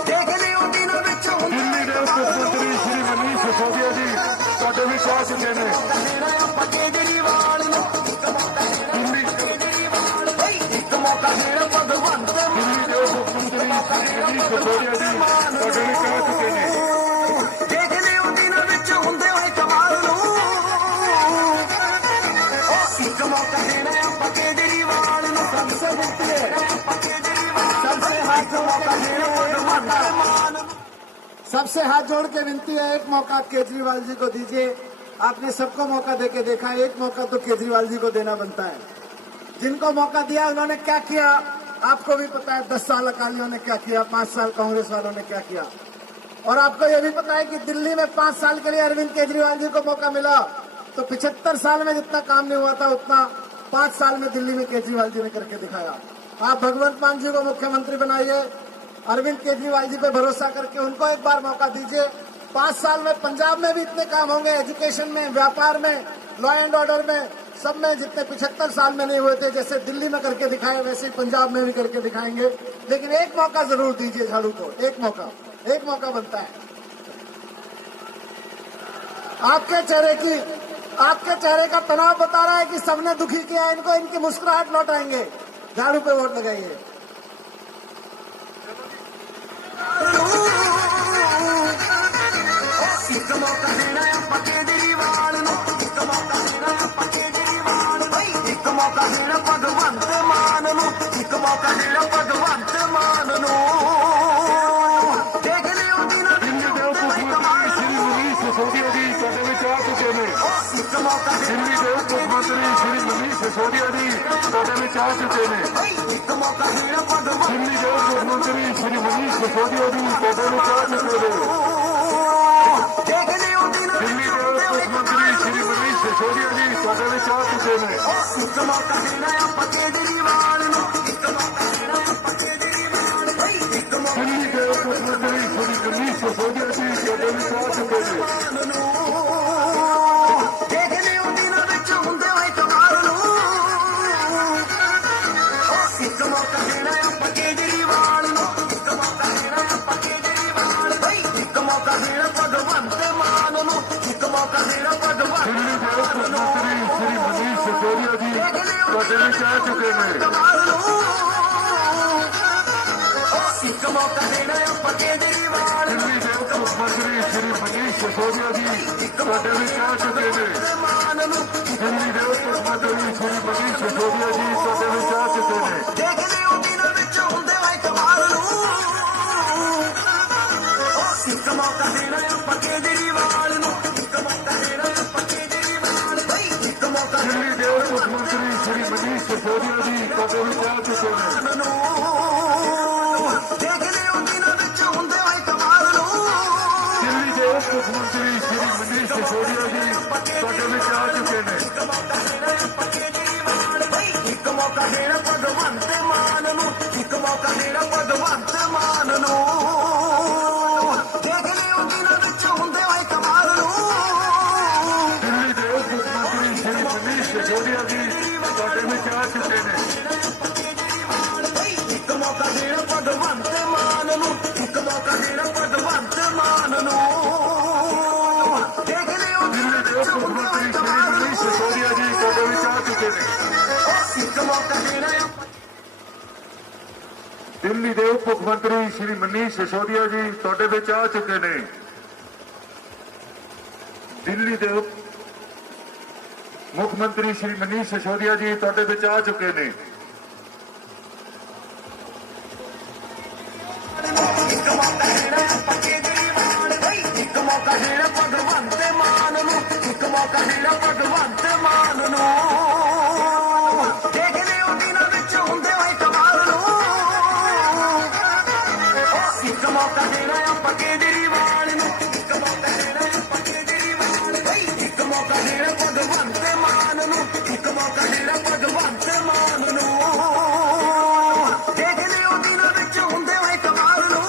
ਦੇਖ ਲਿਓ ਦਿਨ ਵਿੱਚ ਹੁੰਦੇ ਦਿੱਲੀ ਦੇ ਉਪ ਮੁੱਖ ਮੰਤਰੀ ਸ਼੍ਰੀ ਮਨੀਸ਼ ਸਿਸੋਦੀਆ ਜੀ ਸਾਡੇ ਵਿੱਚ ਆ ਚੁੱਕੇ ਨੇ। ਦੇਣਾ ਆਪਾਂ ਕੇਜਰੀਵਾਲ ਨੂੰ, ਇੱਕ ਮੌਕਾ ਦੇਣਾ ਕੇਜਰੀਵਾਲ ਨੂੰ, ਇੱਕ ਮੌਕਾ ਦੇਣਾ ਭਗਵੰਤ ਦਿੱਲੀ ਦੇ ਉਪ ਮੁੱਖ ਮੰਤਰੀ ਸ਼੍ਰੀ ਮਨੀਸ਼ ਸਿਸੋਦੀਆ ਜੀ ਸਾਡੇ ਵਿੱਚ ਆ ਚੁੱਕੇ ਨੇ। ਦੇਖ ਲਿਓ ਦਿਨ ਵਿੱਚ ਹੁੰਦੇ ਹੋਏ ਕਮਾਲ ਨੂੰ। ਇੱਕ ਮੌਕਾ ਦੇਣਾ ਆਪਾਂ ਕੇਜਰੀਵਾਲ ਨੂੰ, सबसे विनती है, ਆਪਾਂ ਕੇਜਰੀਵਾਲ सबसे हाथ जोड़ के ਦੇਣਾ ਭਗਵੰਤ ਮਾਨ ਨੂੰ। सबसे हाथ जोड़ के विनती है, एक मौका केजरीवाल जी को दीजिए। आपने सबको मौका देके देखा, एक मौका तो केजरीवाल जी को देना बनता है। जिनको मौका दिया उन्होंने क्या किया आपको भी पता है। 10 साल अकालियों ने क्या किया, 5 साल कांग्रेस वालों ने क्या किया, और आपको यह भी पता है कि दिल्ली में 5 साल के लिए अरविंद केजरीवाल जी को मौका मिला, तो 75 साल में जितना काम नहीं हुआ था उतना 5 साल में दिल्ली में केजरीवाल जी ने करके दिखाया। आप भगवंत मान जी को मुख्यमंत्री बनाइए, अरविंद केजरीवाल जी पे भरोसा करके उनको एक बार मौका दीजिए। 5 साल में पंजाब में भी इतने काम होंगे, एजुकेशन में, व्यापार में, लॉ एंड ऑर्डर में, सब में जितने 75 साल में नहीं हुए थे, जैसे दिल्ली में करके दिखाए वैसे ही पंजाब में भी करके दिखाएंगे। लेकिन एक मौका जरूर दीजिए झाड़ू को, एक मौका बनता है। आपके चेहरे का तनाव बता रहा है कि सबने दुखी किया, इनको इनकी मुस्कुराहट लौटाएंगे। झाड़ू पे वोट लगाइए। ਇੱਕ ਮੌਕਾ ਦੇਣਾ ਆਪਾਂ ਕੇਜਰੀਵਾਲ ਨੂੰ, ਇੱਕ ਮੌਕਾ ਦੇਣਾ ਆਪਾਂ ਕੇਜਰੀਵਾਲ ਨੂੰ, ਇੱਕ ਮੌਕਾ ਦੇਣਾ ਭਗਵੰਤ ਮਾਨ ਨੂੰ, ਇੱਕ ਮੌਕਾ ਦੇਣਾ ਭਗਵੰਤ ਮਾਨ ਨੂੰ। ਦੇਖ ਲਿਓ ਦਿਨ ਦਿੱਲੀ ਦੇ ਉਪ ਮੁੱਖ ਮੰਤਰੀ ਸ਼੍ਰੀ ਮਨੀਸ਼ ਸਿਸੋਦੀਆ ਜੀ ਸਾਡੇ ਵਿੱਚ ਆ ਚੁੱਕੇ ਨੇ। ਇੱਕ ਮੌਕਾ ਦਿੱਲੀ ਦੇ ਉਪ ਮੁੱਖ ਮੰਤਰੀ ਸ਼੍ਰੀ ਮਨੀਸ਼ ਸਿਸੋਦੀਆ ਜੀ ਸਾਡੇ ਵਿੱਚ ਆ ਚੁੱਕੇ ਨੇ। ਇੱਕ ਮੌਕਾ ਦੇਣਾ ਭਗਵੰਤ ਦਿੱਲੀ ਦੇ ਉਪ ਮੁੱਖ ਮੰਤਰੀ ਸ਼੍ਰੀ ਮਨੀਸ਼ ਸਿਸੋਦੀਆ ਜੀ ਸਾਡੇ ਵਿੱਚ ਆ ਚੁੱਕੇ ਨੇ। ਦੇਖ ਲਿਓ ਦਿਨ ਦਿੱਲੀ ਦੇ ਉਪ ਮੁੱਖ ਮੰਤਰੀ ਸ਼੍ਰੀ ਮਨੀਸ਼ ਸਿਸੋਦੀਆ ਜੀ ਸਾਡੇ ਵਿੱਚ ਆ ਚੁੱਕੇ ਨੇ। ਇੱਕ ਮੌਕਾ ਦੇਣਾ ਆਪਾਂ ਕੇਜਰੀਵਾਲ ਨੂੰ, ਇੱਕ ਮੌਕਾ ਦੇਣਾ ਆਪਾਂ ਕੇਜਰੀਵਾਲ ਨੂੰ, ਇੱਕ ਮੌਕਾ ਦਿੱਲੀ ਦੇ ਉਪ ਮੁੱਖ ਮੰਤਰੀ ਸ਼੍ਰੀ ਮਨੀਸ਼ ਸਿਸੋਦੀਆ ਜੀ ਸਾਡੇ ਵਿੱਚ ਆ ਚੁੱਕੇ ਨੇ। ਦੇਖ ਲਿਓ ਦਿਨ ਵਿੱਚ ਹੁੰਦੇ ਹੋਏ ਕਮਾਲ ਨੂੰ। ਇੱਕ ਮੌਕਾ ਦੇਣਾ ਆਪਾਂ ਕੇਜਰੀਵਾਲ ਨੂੰ, ਇੱਕ ਮੌਕਾ ਦੇਣਾ ਆਪਾਂ ਕੇਜਰੀਵਾਲ ਨੂੰ, ਇੱਕ ਮੌਕਾ ਦੇਣਾ ਭਗਵੰਤ ਮਾਨ ਨੂੰ, ਇੱਕ ਮੌਕਾ ਦੇਣਾ ਭਗਵੰਤ ਦਿੱਲੀ ਦੇ ਉਪ ਮੁੱਖ ਮੰਤਰੀ ਸ਼੍ਰੀ ਮਨੀਸ਼ ਸਿਸੋਦੀਆ ਜੀ ਸਾਡੇ ਵਿੱਚ ਆ ਚੁੱਕੇ ਨੇ। ਕਮਾਲ ਨੂੰ। ਇੱਕ ਮੌਕਾ ਦੇਣਾ ਆਪਾਂ ਕੇਜਰੀਵਾਲ ਨੂੰ, ਦਿੱਲੀ ਦੇ ਉਪ ਮੁੱਖ ਮੰਤਰੀ ਸ਼੍ਰੀ ਮਨੀਸ਼ ਸਿਸੋਦੀਆ ਜੀ ਸਾਡੇ ਵਿੱਚ ਆ ਚੁੱਕੇ ਨੇ। ਮਾਨ ਨੂੰ। ਦਿੱਲੀ ਦੇ ਉਪ ਮੁੱਖ ਮੰਤਰੀ ਸ਼੍ਰੀ ਮਨੀਸ਼ ਸਿਸੋਦੀਆ ਜੀ ਸਾਡੇ ਵਿੱਚ ਆ ਚੁੱਕੇ ਨੇ। ਦੇਖ ਲਿਓ ਦਿਨ ਵਿੱਚ ਹੁੰਦੇ ਹੋਏ ਕਮਾਲ ਨੂੰ। ਇੱਕ ਮੌਕਾ ਦੇਣਾ ਆਪਾਂ ਕੇਜਰੀਵਾਲ ਨੂੰ, ਇੱਕ ਮੌਕਾ ਦੇਣਾ ਆਪਾਂ ਕੇਜਰੀਵਾਲ ਨੂੰ, ਇੱਕ ਮੌਕਾ ਦਿੱਲੀ ਦੇ ਉਪ ਮੁੱਖ ਮੰਤਰੀ ਸ਼੍ਰੀ ਮਨੀਸ਼ ਸਿਸੋਦੀਆ ਜੀ ਸਾਡੇ ਵਿੱਚ ਆ ਚੁੱਕੇ ਨੇ। ਨੂੰ। ਦੇਖ ਲਿਓ ਦਿਨ ਵਿੱਚ ਹੁੰਦੇ ਹੋਏ ਕਮਾਲ ਨੂੰ। ਵਿੱਚ ਆ ਚੁੱਕੇ ਨੇ। ਇੱਕ ਮੌਕਾ ਦੇਣਾ ਭਗਵੰਤ ਮਾਨ ਨੂੰ, ਇੱਕ ਮੌਕਾ ਦੇਣਾ ਭਗਵੰਤ ਮਾਨ ਨੂੰ। ਦੇਖ ਲਿਓ ਦਿਨਾਂ ਵਿੱਚ ਹੁੰਦੇ ਹੋਏ ਕਮਾਲ ਨੂੰ। ਦਿੱਲੀ ਦੇ ਉਪ ਮੁੱਖ ਮੰਤਰੀ ਸ਼੍ਰੀ ਮਨੀਸ਼ ਸਿਸੋਦੀਆ ਜੀ ਤੁਹਾਡੇ ਵਿੱਚ ਆ ਚੁੱਕੇ ਨੇ। ਇੱਕ ਮੌਕਾ ਦੇਣਾ ਭਗਵੰਤ ਮਾਨ ਨੂੰ, ਇੱਕ ਮੌਕਾ ਦੇਣਾ ਭਗਵੰਤ ਮਾਨ ਨੂੰ। ਦੇਖ ਲਿਓ ਦਿੱਲੀ ਦੇ ਉਪ ਮੁੱਖ ਮੰਤਰੀ ਸ਼੍ਰੀ ਮਨੀਸ਼ ਸਿਸੋਦੀਆ ਜੀ ਤੁਹਾਡੇ ਵਿੱਚ ਆ ਚੁੱਕੇ ਨੇ। ਇੱਕ ਮੌਕਾ ਦੇਣਾ ਦਿੱਲੀ ਦੇ ਉਪ ਮੁੱਖ ਮੰਤਰੀ ਸ਼੍ਰੀ ਮਨੀਸ਼ ਸਿਸੋਦੀਆ ਜੀ ਤੁਹਾਡੇ ਵਿੱਚ ਆ ਚੁੱਕੇ ਨੇ। ਦਿੱਲੀ ਦੇ ਉਪ ਮੁੱਖ ਮੰਤਰੀ ਸ਼੍ਰੀ ਮਨੀਸ਼ ਸਿਸੋਦੀਆ ਜੀ ਤੁਹਾਡੇ ਵਿੱਚ ਆ ਚੁੱਕੇ ਨੇ। ਇੱਕ ਮੌਕਾ ਦੇਣਾ ਕੇਜਰੀਵਾਲ ਬਈ, ਇੱਕ ਮੌਕਾ ਦੇਣਾ ਭਗਵੰਤ ਮਾਨ ਨੂੰ, ਇੱਕ ਮੌਕਾ ਦੇਣਾ ਭਗਵੰਤ ਮਾਨ ਨੂੰ। ਦੇਖ ਲਿਓ ਦਿਨਾਂ ਵਿੱਚ ਹੁੰਦੇ ਹੋਏ ਕਮਾਲ ਨੂੰ। ਇੱਕ ਮੌਕਾ ਦੇਣਾ ਆਪਾਂ ਕੇਜਰੀਵਾਲ ਨੂੰ, ਇੱਕ ਮੌਕਾ ਦੇਣਾ ਆਪਾਂ ਕੇਜਰੀਵਾਲ ਬਈ, ਇੱਕ ਮੌਕਾ ਦੇਣਾ ਭਗਵੰਤ ਮਾਨ ਨੂੰ, ਇੱਕ ਮੌਕਾ ਦੇਣਾ ਭਗਵੰਤ ਮਾਨ ਨੂੰ। ਦੇਖ ਲਿਓ ਦਿਨਾਂ ਵਿੱਚ ਹੁੰਦੇ ਹੋਏ ਕਮਾਲ ਨੂੰ।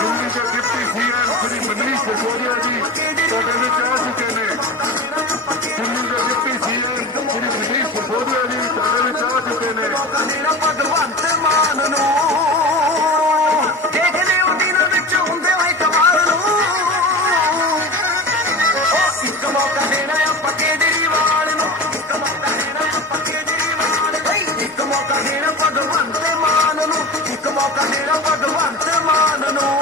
ਦਿੱਲੀ ਦੇ ਡਿਪਟੀ ਸੀਐਮ ਸ਼੍ਰੀ ਮਨੀਸ਼ ਸਿਸੋਦੀਆ ਜੀ ਤੁਹਾਡੇ ਵਿੱਚ ਆ ਚੁੱਕੇ ਨੇ। ਦਿੱਲੀ ਦੇ ਡਿਪਟੀ ਸੀਐਮ ਸ਼੍ਰੀ ਮਨੀਸ਼ ਸਿਸੋਦੀਆ ਜੀ ਤੁਹਾਡੇ ਵਿੱਚ ਆ ਚੁੱਕੇ ਨੇ। ਮੌਕਾ ਦੇਣਾ ਭਗਵੰਤ ਮਾਨ ਨੂੰ। ਦੇਖ ਲਿਓ ਦਿਨਾਂ ਵਿੱਚ ਹੁੰਦੇ ਹੋਏ ਕਮਾਲ ਨੂੰ। ਇੱਕ ਮੌਕਾ ਦੇਣਾ ਆਪਾਂ ਕੇਜਰੀਵਾਲ ਨੂੰ, ਇੱਕ ਮੌਕਾ ਦੇਣਾ ਆਪਾਂ ਕੇਜਰੀਵਾਲ ਬਈ, ਇੱਕ ਮੌਕਾ ਦੇਣਾ ਭਗਵੰਤ ਮਾਨ ਨੂੰ, ਇੱਕ ਮੌਕਾ ਦੇਣਾ ਭਗਵੰਤ ਮਾਨ ਨੂੰ।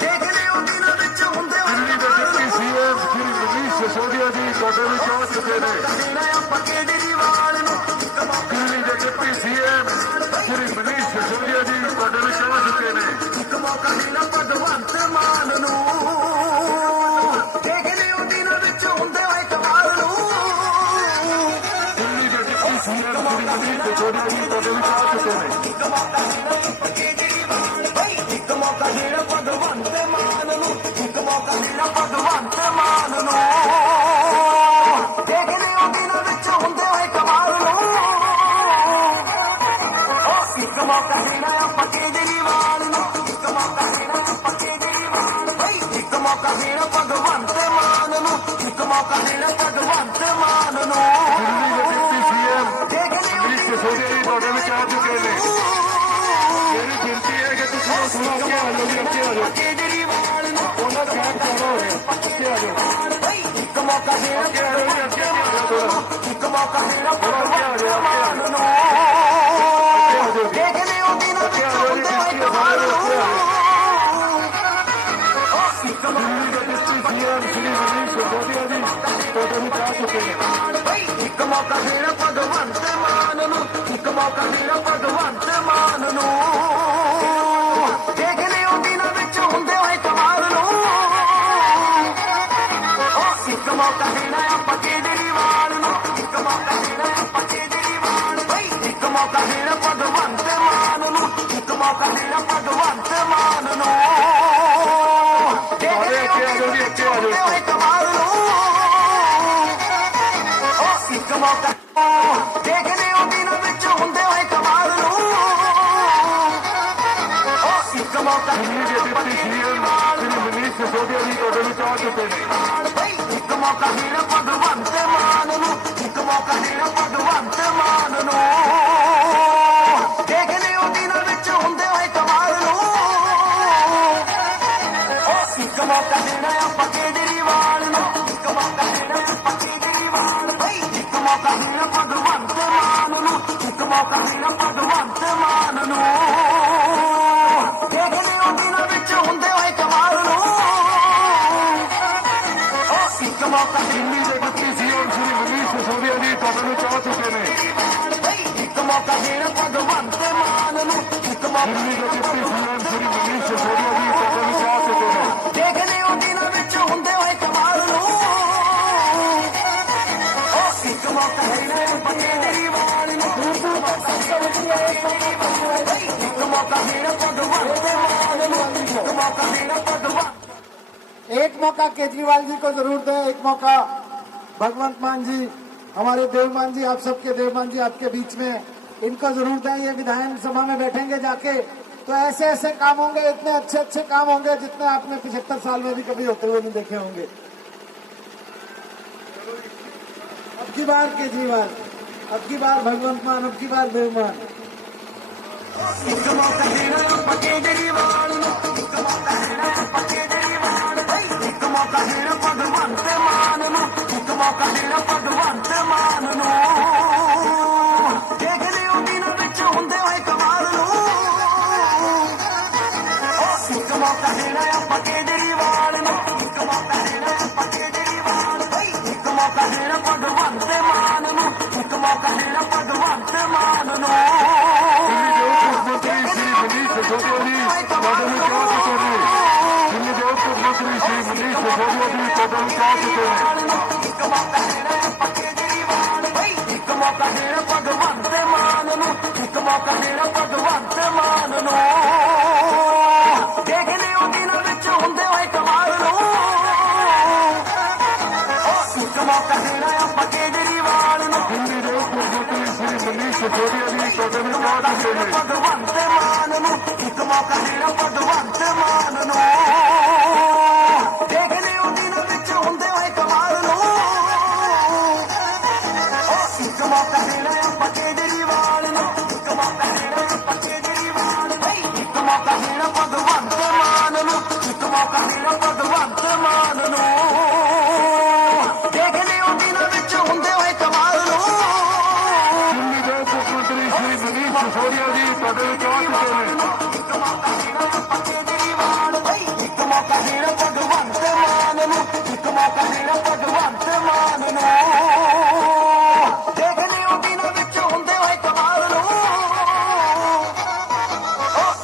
ਦੇਖ ਲਿਓ ਦਿਨਾਂ ਵਿੱਚ ਹੁੰਦੇ ਹੋਏ ਦਿੱਲੀ ਦੇ ਡਿਪਟੀ ਸੀਐਮ ਸ਼੍ਰੀ ਮਨੀਸ਼ ਸਿਸੋਦੀਆ ਜੀ ਤੁਹਾਡੇ ਵਿੱਚ ਆ ਚੁੱਕੇ ਨੇ। ਦੇਣਾ ਆਪਾਂ ਕੇਜਰੀਵਾਲ ਨੂੰ, ਇੱਕ ਮੌਕਾ ਦਿੱਲੀ ਦੇ ਡਿਪਟੀ ਸੀਐਮ ਸ਼੍ਰੀ ਮਨੀਸ਼ ਸਿਸੋਦੀਆ ਜੀ ਤੁਹਾਡੇ ਵਿੱਚ ਆ ਚੁੱਕੇ ਨੇ। ਇੱਕ ਮੌਕਾ ਦੇਣਾ ਭਗਵੰਤ ਮਾਨ ਨੂੰ। ਦੇਖ ਲਿਓ ਦਿਨਾਂ ਵਿੱਚ ਹੁੰਦੇ ਹੋਏ ਕਮਾਲ ਨੂੰ। ਦਿੱਲੀ ਦੇ ਡਿਪਟੀ ਸੀਐਮ ਸ਼੍ਰੀ ਮਨੀਸ਼ ਸਿਸੋਦੀਆ ਜੀ ਤੁਹਾਡੇ ਵਿੱਚ ਆ ਚੁੱਕੇ ਨੇ। ਇੱਕ ਮੌਕਾ ਦੇਣਾ ਕੇਜਰੀਵਾਲ ਬਈ, ਇੱਕ ਮੌਕਾ ਦੇਣਾ ਭਗਵੰਤ ਮਾਨ ਨੂੰ, ਇੱਕ ਮੌਕਾ ਦੇਣਾ ਭਗਵੰਤ ਮਾਨ ਨੂੰ। ਦੇਖ ਲਿਓ ਦਿਨਾਂ ਵਿੱਚ ਹੁੰਦੇ ਹੋਏ ਕਮਾਲ ਨੂੰ। ਇੱਕ ਮੌਕਾ ਦੇਣਾ ਆਪਾਂ ਕੇਜਰੀਵਾਲ ਨੂੰ, ਇੱਕ ਮੌਕਾ ਦੇਣਾ ਆਪਾਂ ਕੇਜਰੀਵਾਲ ਬਈ, ਇੱਕ ਮੌਕਾ ਦੇਣਾ ਭਗਵੰਤ ਮਾਨ ਨੂੰ, ਇੱਕ ਮੌਕਾ ਦੇਣਾ ਭਗਵੰਤ ਮਾਨ ਨੂੰ। ਦਿੱਲੀ ਦੇ ਡਿਪਟੀ ਸੀਐਮ ਦੇਖ ਲਿਓ ਮਨੀਸ਼ ਸਿਸੋਦੀਆ ਜੀ ਤੁਹਾਡੇ ਵਿੱਚ ਆ ਚੁੱਕੇ ਨੇ। ਮੇਰੀ ਬੇਨਤੀ ਹੈ ਕਿ ਤੁਸੀਂ ਉਹ ਸੁਣੋ ਅੱਗੇ ਆ ਜਾਓ ਜੀ, ਅੱਗੇ ਆ ਜਾਓ। ਕੇਜਰੀਵਾਲ ਨੂੰ ਉਹਨਾਂ ਖੈਰ ਕਰੋ ਅੱਗੇ ਆ ਜਾਓ। ਇੱਕ ਮੌਕਾ ਦੇਣਾ ਅੱਗੇ ਆ ਜਾਓ ਜੀ, ਅੱਗੇ ਆ ਜਾਓ ਥੋੜਾ। ਇੱਕ ਮੌਕਾ ਦੇਣਾ ਥੋੜਾ ਅੱਗੇ ਆ ਜਾਓ, ਅੱਗੇ ਆ ਮਾਨ ਜਾਓ। ਨੂੰ। ਅੱਗੇ ਆ ਜਾਓ ਜੀ। ਦੇਖ ਲਿਓ ਦਿਨਾਂ ਅੱਗੇ ਆ ਵਿੱਚ ਜਾਓ ਜੀ, ਹੁੰਦੇ ਹੋਏ ਬੇਨਤੀ ਹੈ ਕਮਾਲ ਸਾਰੇ ਨੂੰ। ਅੱਗੇ ਆ ਜਾਓ। ਇੱਕ ਦਿੱਲੀ ਦੇ ਡਿਪਟੀ ਸੀਐਮ ਸ਼੍ਰੀ ਮਨੀਸ਼ ਸਿਸੋਦੀਆ ਜੀ ਤੁਹਾਡੇ ਵਿੱਚ ਆ ਚੁੱਕੇ ਨੇ। ਇੱਕ ਮੌਕਾ ਦੇਣਾ ਭਗਵੰਤ ਮਾਨ ਨੂੰ, ਇੱਕ ਮੌਕਾ ਦੇਣਾ ਭਗਵੰਤ ਮਾਨ ਨੂੰ। ਦੇਖ ਲਿਓ ਦਿਨਾਂ ਵਿੱਚ ਹੁੰਦੇ ਹੋਏ ਕਮਾਲ ਨੂੰ। ਇੱਕ ਮੌਕਾ ਦੇਣਾ ਆਪਾਂ ਕੇਜਰੀਵਾਲ ਨੂੰ, ਇੱਕ ਮੌਕਾ ਦੇਣਾ ਆਪਾਂ ਕੇਜਰੀਵਾਲ ਬਈ, ਇੱਕ ਮੌਕਾ ਦੇਣਾ ਭਗਵੰਤ ਮਾਨ ਨੂੰ, ਇੱਕ ਮੌਕਾ ਦੇਣਾ ਭਗਵੰਤ ਮਾਨ ਨੂੰ। ਦੇਖ ਸਾਰੇ ਲਿਓ ਅੱਗੇ ਆ ਜਾਓ ਜੀ, ਅੱਗੇ ਆ ਹੁੰਦੇ ਜਾਓ। ਹੋਏ ਕਮਾਲ ਨੂੰ। ਇੱਕ ਮੌਕਾ ਦੇਖ ਲਿਓ ਦਿਨਾਂ ਵਿੱਚ ਹੁੰਦੇ ਹੋਏ ਕਮਾਲ ਨੂੰ। ਇੱਕ ਮੌਕਾ ਦਿੱਲੀ ਦੇ ਡਿਪਟੀ ਸੀਐਮ ਸ਼੍ਰੀ ਮਨੀਸ਼ ਸਿਸੋਦੀਆ ਜੀ ਤੁਹਾਡੇ ਵਿੱਚ ਆ ਚੁੱਕੇ ਨੇ। ਇੱਕ ਮੌਕਾ ਦੇਣਾ ਭਗਵੰਤ ਮਾਨ ਨੂੰ, ਇੱਕ ਮੌਕਾ ਦੇਣਾ ਭਗਵੰਤ ਮਾਨ ਨੂੰ। ਦੇਖ ਲਿਓ ਦਿਨਾਂ ਵਿੱਚ ਹੁੰਦੇ ਹੋਏ ਕਮਾਲ ਨੂੰ। ਇੱਕ ਮੌਕਾ ਦੇਣਾ ਆਪਾਂ ਕੇਜਰੀਵਾਲ ਨੂੰ, ਇੱਕ ਮੌਕਾ ਦੇਣਾ ਆਪਾਂ ਕੇਜਰੀਵਾਲ ਬਈ, ਇੱਕ ਮੌਕਾ ਦੇਣਾ ਭਗਵੰਤ ਮਾਨ ਨੂੰ, ਇੱਕ ਮੌਕਾ ਦੇਣਾ ਭਗਵੰਤ ਮਾਨ ਨੂੰ। ਦੇਖ ਲਿਓ ਦਿਨਾਂ ਵਿੱਚ ਹੁੰਦੇ ਹੋਏ ਕਮਾਲ ਨੂੰ। ਇੱਕ ਮੌਕਾ ਦਿੱਲੀ ਦੇ ਡਿਪਟੀ ਸੀਐਮ ਸ਼੍ਰੀ ਮਨੀਸ਼ ਸਿਸੋਦੀਆ ਜੀ ਤੁਹਾਡੇ ਵਿੱਚ ਆ ਚੁੱਕੇ ਨੇ। ਇੱਕ ਮੌਕਾ ਦੇਣਾ ਭਗਵੰਤ ਮਾਨ ਨੂੰ, ਇੱਕ ਮੌਕਾ ਦਿੱਲੀ ਦੇ ਡਿਪਟੀ ਸੀਐਮ ਸ਼੍ਰੀ ਮਨੀਸ਼ ਸਿਸੋਦੀਆ ਜੀ ਤੁਹਾਡੇ ਵਿੱਚ ਆ ਚੁੱਕੇ ਨੇ। ਦੇਖ ਲਿਓ ਦਿਨਾਂ ਵਿੱਚ ਹੁੰਦੇ ਹੋਏ ਕਮਾਲ ਨੂੰ। ਇੱਕ ਮੌਕਾ ਦੇਣਾ ਆਪਾਂ ਕੇਜਰੀਵਾਲ ਨੂੰ, ਇੱਕ ਮੌਕਾ ਦੇਣਾ ਭਗਵੰਤ ਮਾਨ ਨੂੰ, ਇੱਕ ਮੌਕਾ ਦੇਣਾ ਭਗਵੰਤ एक मौका केजरीवाल जी को जरूर दें, एक मौका भगवंत मान जी, हमारे देवमान जी, आप सबके देवमान जी आपके बीच में, इनको जरूर दें। ये विधानसभा में बैठेंगे जाके तो ऐसे ऐसे काम होंगे, इतने अच्छे अच्छे काम होंगे जितने आपने 75 साल में भी कभी होते हुए नहीं देखे होंगे। अब की बार केजरीवाल, अब की बार भगवंत मान, अब की बार देवमान। एक मौका देना ਆਪਾਂ केजरीवाल ਨੂੰ, ਇੱਕ मौका देना ਆਪਾਂ केजरीवाल ਨੂੰ, ਇੱਕ मौका देना ਭਗਵੰਤ ਮਾਨ ਨੂੰ, ਇੱਕ मौका देना ਭਗਵੰਤ ਮਾਨ ਨੂੰ। ਦੇਖ ਲਿਓ ਦਿਨਾਂ ਵਿੱਚ ਹੁੰਦੇ ਹੋਏ ਕਮਾਲ ਨੂੰ। ਇੱਕ मौका देना ਆਪਾਂ केजरीवाल ਨੂੰ, ਇੱਕ मौका देना ਆਪਾਂ केजरीवाल ਨੂੰ, ਇੱਕ मौका देना ਭਗਵੰਤ ਮਾਨ ਨੂੰ, ਇੱਕ मौका देना ਭਗਵੰਤ ਮਾਨ ਨੂੰ। ਮੰਤਰੀ ਸ਼੍ਰੀ ਮਨੀਸ਼ ਸਿਸੋਦੀਆ ਜੀ ਤੁਹਾਡੇ ਨੂੰ ਚਾਹ ਚੁੱਕੇ ਨੇ। ਦਿੱਲੀ ਦੇ ਉਪ ਮੰਤਰੀ ਸ਼੍ਰੀ ਮਨੀਸ਼ ਸਿਸੋਦੀਆ ਜੀ ਤੁਹਾਡੇ ਨੂੰ ਚਾਹ ਚੁੱਕੇ ਨੇ। ਇੱਕ ਮੌਕਾ ਦੇਣਾ ਆਪਾਂ ਕੇਜਰੀਵਾਲ ਨੂੰ, ਇੱਕ ਮੌਕਾ ਦੇਣਾ ਭਗਵੰਤ ਮਾਨ ਨੂੰ, ਇੱਕ ਮੌਕਾ ਦੇਣਾ ਭਗਵੰਤ ਮਾਨ ਨੂੰ। ਦੇਖ ਲਿਓ ਦਿਨਾਂ ਵਿੱਚ ਹੁੰਦੇ ਹੋਏ ਕਮਾਲ ਨੂੰ। ਇੱਕ ਮੌਕਾ ਦੇਣਾ ਆਪਾਂ ਕੇਜਰੀਵਾਲ ਨੂੰ, ਦਿੱਲੀ ਦੇ ਉਪ ਮੰਤਰੀ ਸ਼੍ਰੀ ਮਨੀਸ਼ ਸਿਸੋਦੀਆ ਜੀ ਤੁਹਾਡੇ ਨੂੰ ਚਾਹ ਚੁੱਕੇ ਨੇ। ਭਗਵੰਤ ਮਾਨ ਨੂੰ, ਇੱਕ ਮੌਕਾ ਦੇਣਾ ਭਗਵੰਤ ਮਾਨ ਨੂੰ। ਦੇਖ ਲਿਓ ਦਿਨਾਂ ਵਿੱਚ ਹੁੰਦੇ ਹੋਏ ਕਮਾਲ ਨੂੰ। ਇੱਕ ਮੌਕਾ ਦੇਣਾ ਆਪਾਂ ਕੇਜਰੀਵਾਲ ਨੂੰ, ਇੱਕ ਮੌਕਾ ਦੇਣਾ ਆਪਾਂ ਕੇਜਰੀਵਾਲ ਨੂੰ, ਇੱਕ ਮੌਕਾ ਦੇਣਾ ਭਗਵੰਤ ਮਾਨ ਨੂੰ, ਇੱਕ ਮੌਕਾ ਦੇਣਾ ਭਗਵੰਤ ਮਾਨ ਨੂੰ। ਦੇਖ ਲਿਓ ਦਿਨਾਂ ਵਿੱਚ ਹੁੰਦੇ ਹੋਏ ਕਮਾਲ ਨੂੰ। ਦਿੱਲੀ ਦੇ ਉਪ ਮੰਤਰੀ ਸ਼੍ਰੀ ਮਨੀਸ਼ ਸਿਸੋਦੀਆ ਜੀ ਤੁਹਾਡੇ ਨੂੰ ਚਾਹ ਚੁੱਕੇ ਨੇ। ਇੱਕ ਮੌਕਾ ਦੇਣਾ ਆਪਾਂ ਕੇਜਰੀਵਾਲ ਨੂੰ, ਇੱਕ ਮੌਕਾ ਦੇਣਾ ਭਗਵੰਤ ਮਾਨ ਨੂੰ, ਇੱਕ ਮੌਕਾ ਦੇਣਾ ਭਗਵੰਤ ਮਾਨ ਨੂੰ। ਦੇਖ ਲਿਓ ਦਿਨਾਂ ਵਿੱਚ ਹੁੰਦੇ ਹੋਏ ਕਮਾਲ ਨੂੰ।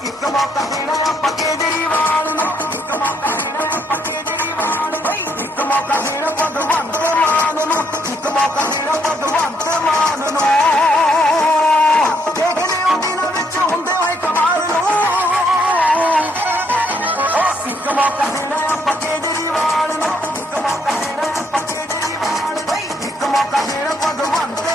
ਇੱਕ ਮੌਕਾ ਦੇਣਾ ਆਪਾਂ ਕੇਜਰੀਵਾਲ ਨੂੰ, ਇੱਕ ਮੌਕਾ ਦੇਣਾ ਆਪਾਂ ਕੇਜਰੀਵਾਲ ਨੂੰ, ਇੱਕ ਮੌਕਾ ਦੇਣਾ ਭਗਵੰਤ ਮਾਨ ਨੂੰ, ਇੱਕ ਮੌਕਾ ਦੇਣਾ ਭਗਵੰਤ ਮਾਨ ਨੂੰ। ਦੇਖ ਲਿਓ ਦਿਨਾਂ ਵਿੱਚ ਹੁੰਦੇ ਹੋਏ ਕਮਾਲ ਨੂੰ। ਇੱਕ ਮੌਕਾ ਦੇਣਾ ਆਪਾਂ